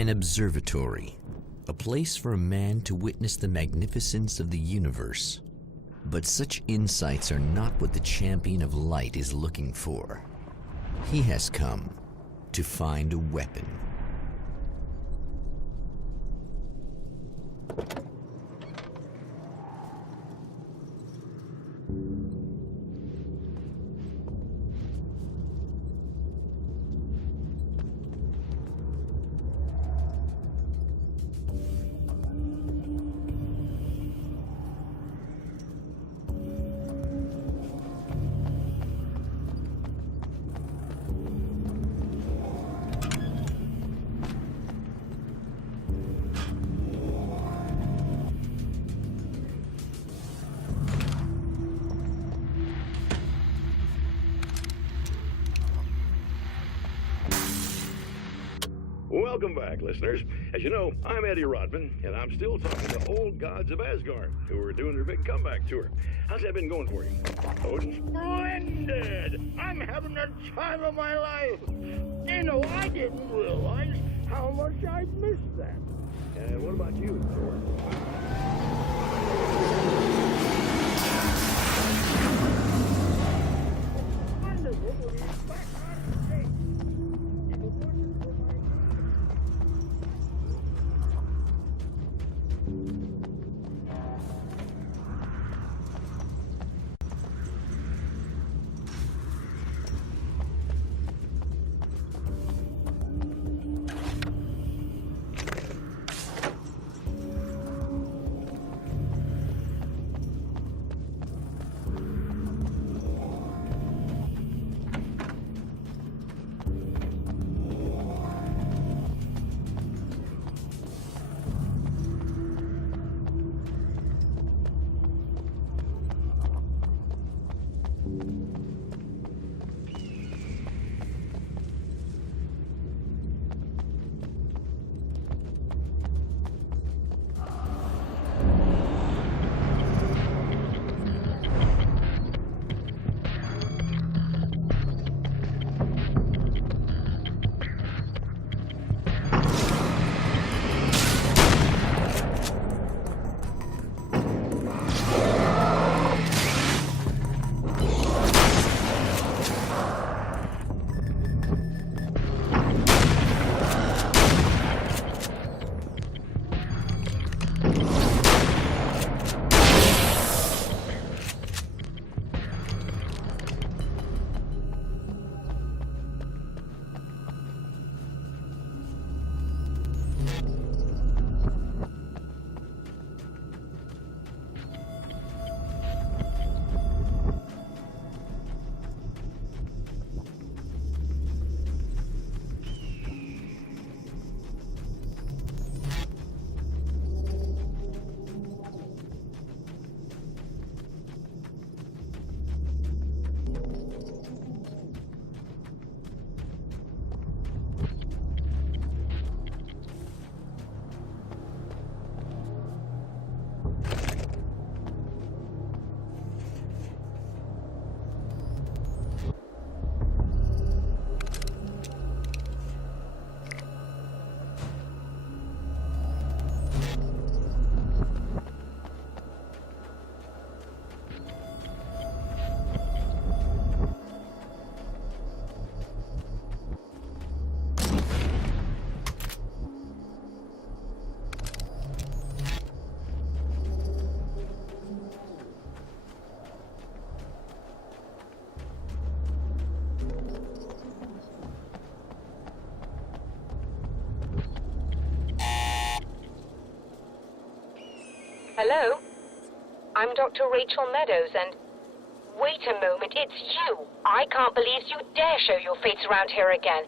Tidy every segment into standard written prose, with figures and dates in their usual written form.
An observatory, a place for a man to witness the magnificence of the universe. But such insights are not what the champion of light is looking for. He has come to find a weapon. Welcome back, listeners. As you know, I'm Eddie Rodman, and I'm still talking to old gods of Asgard, who are doing their big comeback tour. How's that been going for you? Oh, it's splendid! I'm having the time of my life! You know, I didn't realize how much I'd missed that. What about you, George? Wonderful to be back on stage. It was wonderful, my Hello? I'm Dr. Rachel Meadows, and... Wait a moment, it's you! I can't believe you dare show your face around here again.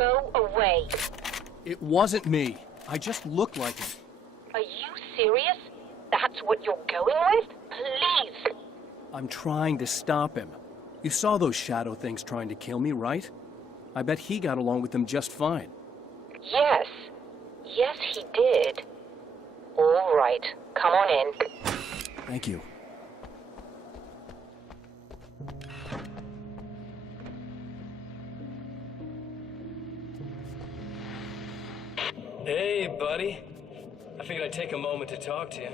Go away. It wasn't me. I just looked like him. Are you serious? That's what you're going with? Please. I'm trying to stop him. You saw those shadow things trying to kill me, right? I bet he got along with them just fine. Yes. Yes, he did. All right. Come on in. Thank you. Hey, buddy. I figured I'd take a moment to talk to you.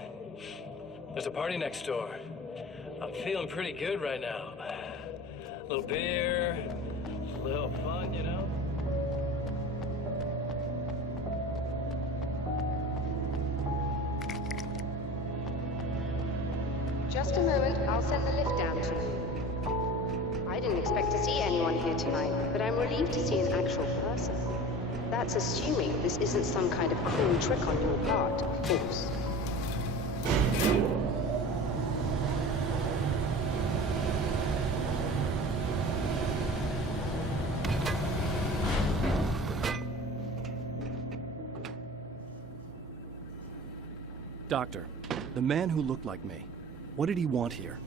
There's a party next door. I'm feeling pretty good right now. A little beer, a little fun, you know? Just a moment, I'll send the lift down to you. I didn't expect to see anyone here tonight, but I'm relieved to see an actual person. That's assuming this isn't some kind of cruel trick on your part, of course. Doctor, the man who looked like me, what did he want here?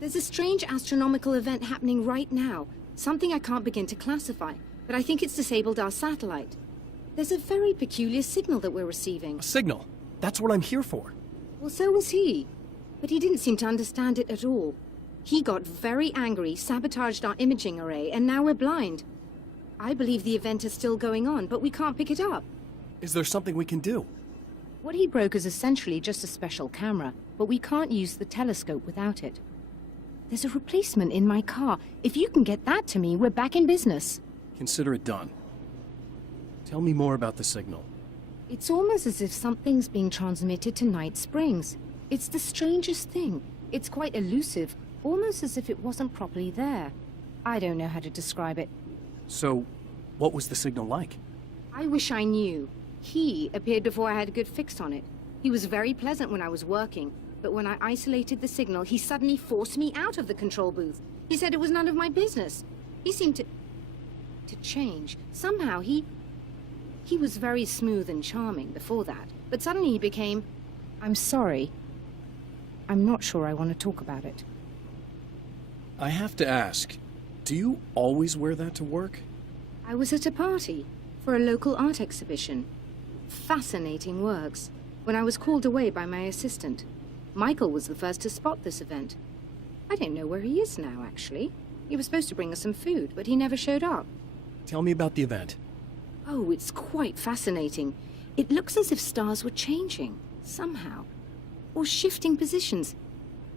There's a strange astronomical event happening right now. Something I can't begin to classify, but I think it's disabled our satellite. There's a very peculiar signal that we're receiving. A signal. That's what I'm here for. Well, so was he. But he didn't seem to understand it at all. He got very angry, sabotaged our imaging array, and now we're blind. I believe the event is still going on, but we can't pick it up. Is there something we can do? What he broke is essentially just a special camera, but we can't use the telescope without it. There's a replacement in my car. If you can get that to me, we're back in business. Consider it done. Tell me more about the signal. It's almost as if something's being transmitted to Night Springs. It's the strangest thing. It's quite elusive, almost as if it wasn't properly there. I don't know how to describe it. So, what was the signal like? I wish I knew. He appeared before I had a good fix on it. He was very pleasant when I was working, but when I isolated the signal, he suddenly forced me out of the control booth. He said it was none of my business. He seemed to change. Somehow he was very smooth and charming before that, but suddenly he became, I'm sorry. I'm not sure I want to talk about it. I have to ask, do you always wear that to work? I was at a party for a local art exhibition. Fascinating works. When I was called away by my assistant. Michael was the first to spot this event. I don't know where he is now, actually. He was supposed to bring us some food, but he never showed up. Tell me about the event. Oh, it's quite fascinating. It looks as if stars were changing, somehow. Or shifting positions.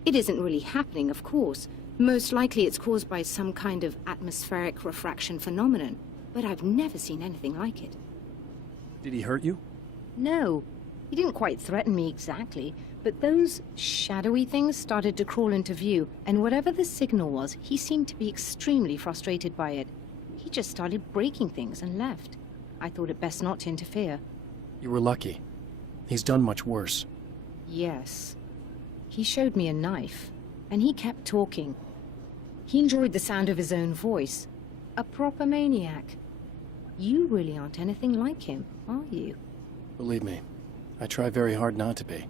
It isn't really happening, of course. Most likely it's caused by some kind of atmospheric refraction phenomenon. But I've never seen anything like it. Did he hurt you? No. He didn't quite threaten me exactly, but those shadowy things started to crawl into view, and whatever the signal was, he seemed to be extremely frustrated by it. He just started breaking things and left. I thought it best not to interfere. You were lucky. He's done much worse. Yes. He showed me a knife, and he kept talking. He enjoyed the sound of his own voice. A proper maniac. You really aren't anything like him, are you? Believe me, I try very hard not to be.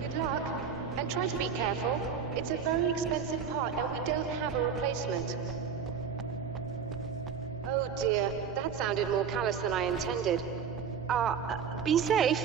Good luck, and try to be careful. It's a very expensive part, and we don't have a replacement. Oh dear, that sounded more callous than I intended. Be safe.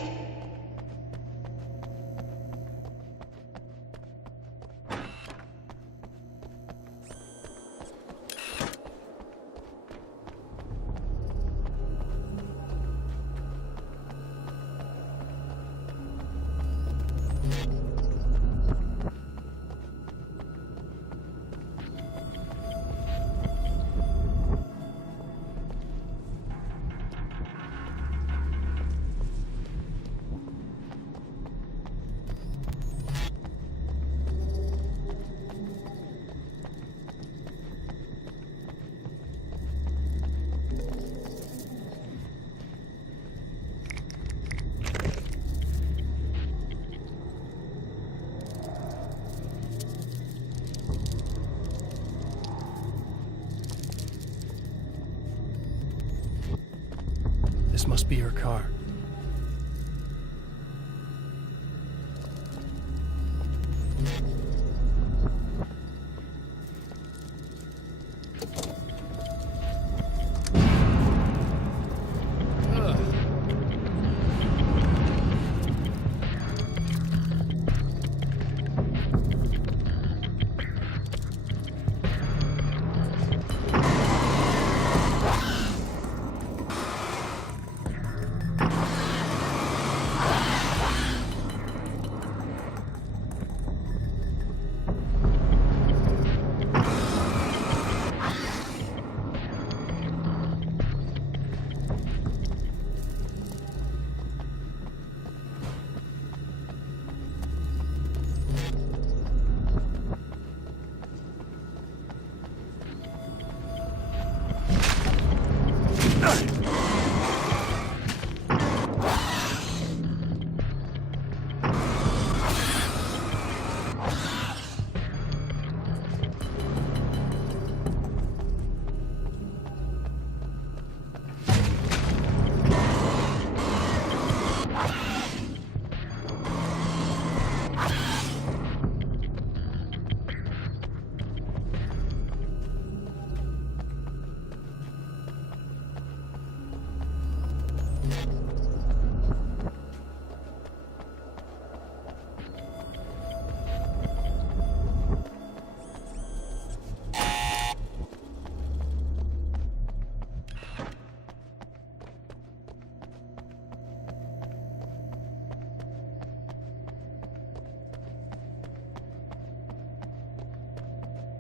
This must be her car.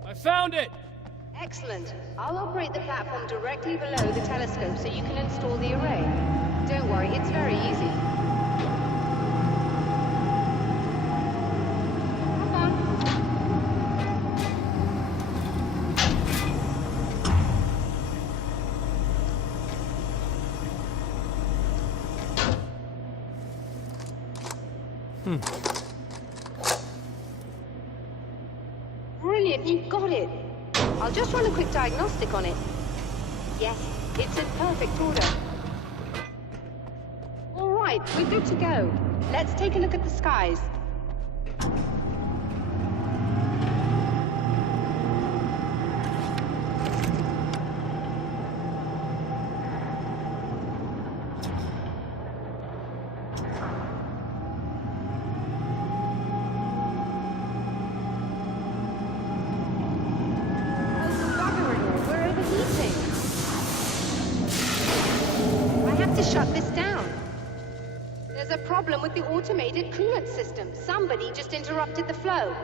I found it! Excellent. I'll operate the platform directly below the telescope so you can install the array. Don't worry, it's very easy. Have fun. Brilliant, you got it. I'll just run a quick diagnostic on it. Yes, it's in perfect order. All right, we're good to go. Let's take a look at the skies. To shut this down. There's a problem with the automated coolant system. Somebody just interrupted the flow.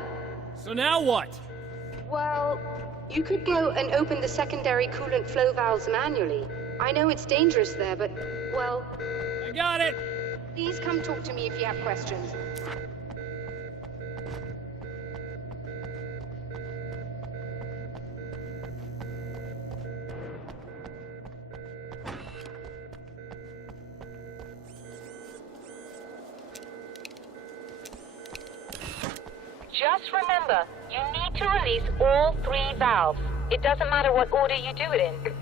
So now what? Well, you could go and open the secondary coolant flow valves manually. I know it's dangerous there, but, well... I got it! Please come talk to me if you have questions. Just remember, you need to release all 3 valves. It doesn't matter what order you do it in.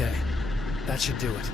Okay, that should do it.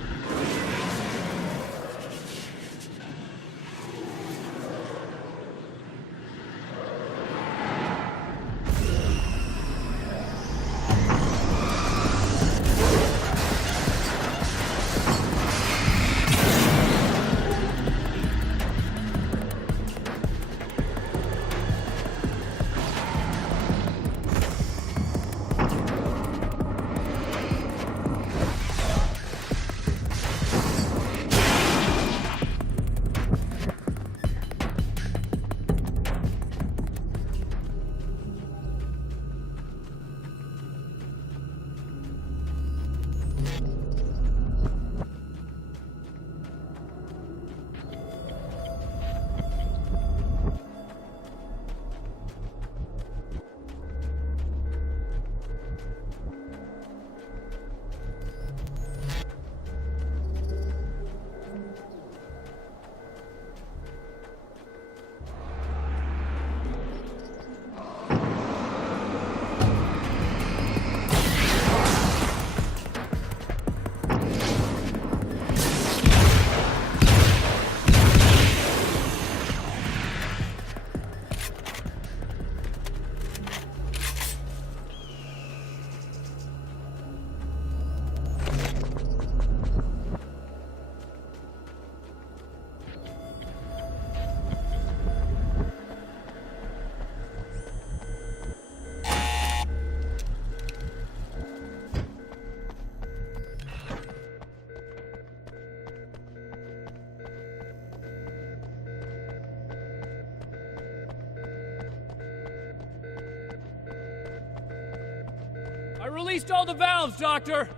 I released all the valves, Doctor!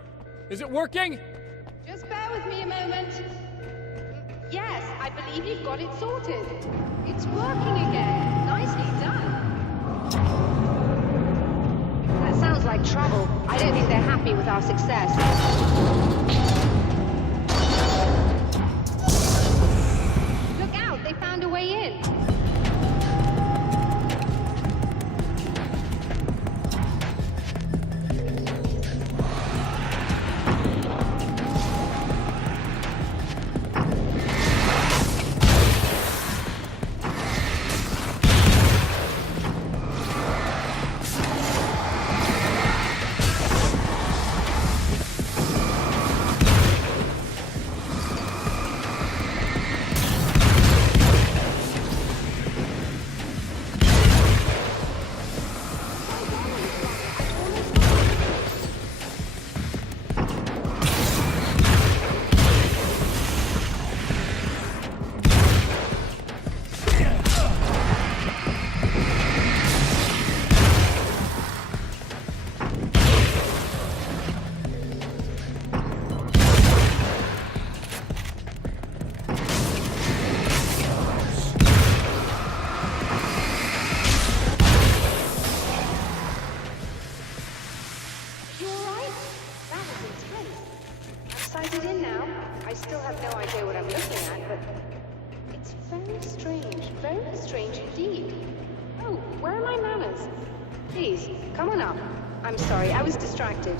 Is it working? Just bear with me a moment. Yes, I believe you've got it sorted. It's working again. Nicely done. That sounds like trouble. I don't think they're happy with our success. Look out, they found a way in. Very strange indeed. Oh, where are my manners? Please, come on up. I'm sorry, I was distracted.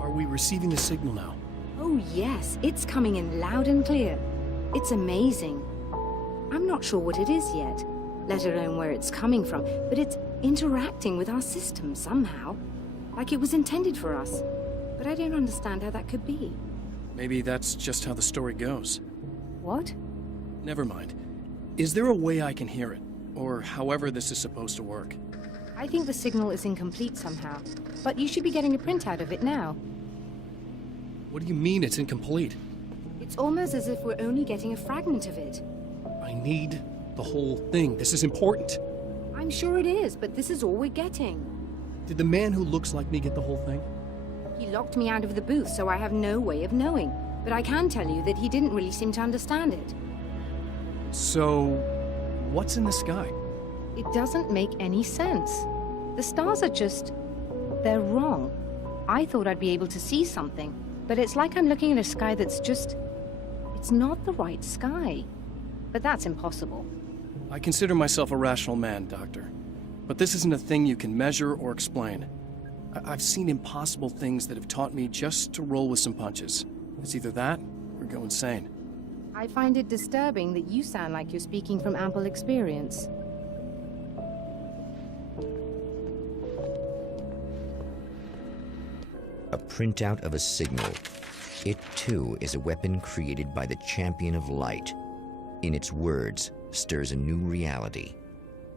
Are we receiving the signal now? Oh, yes, it's coming in loud and clear. It's amazing. I'm not sure what it is yet, let alone where it's coming from, but it's interacting with our system somehow, like it was intended for us. But I don't understand how that could be. Maybe that's just how the story goes. What? Never mind. Is there a way I can hear it? Or however this is supposed to work? I think the signal is incomplete somehow, but you should be getting a printout of it now. What do you mean it's incomplete? It's almost as if we're only getting a fragment of it. I need the whole thing. This is important. I'm sure it is, but this is all we're getting. Did the man who looks like me get the whole thing? He locked me out of the booth, so I have no way of knowing. But I can tell you that he didn't really seem to understand it. So, what's in the sky? It doesn't make any sense. The stars are just... they're wrong. I thought I'd be able to see something, but it's like I'm looking at a sky that's just... it's not the right sky. But that's impossible. I consider myself a rational man, Doctor. But this isn't a thing you can measure or explain. I've seen impossible things that have taught me just to roll with some punches. It's either that, or go insane. I find it disturbing that you sound like you're speaking from ample experience. A printout of a signal. It, too, is a weapon created by the Champion of Light. In its words, stirs a new reality.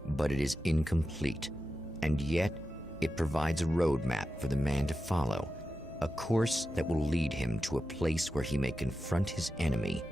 But it is incomplete, and yet it provides a roadmap for the man to follow, a course that will lead him to a place where he may confront his enemy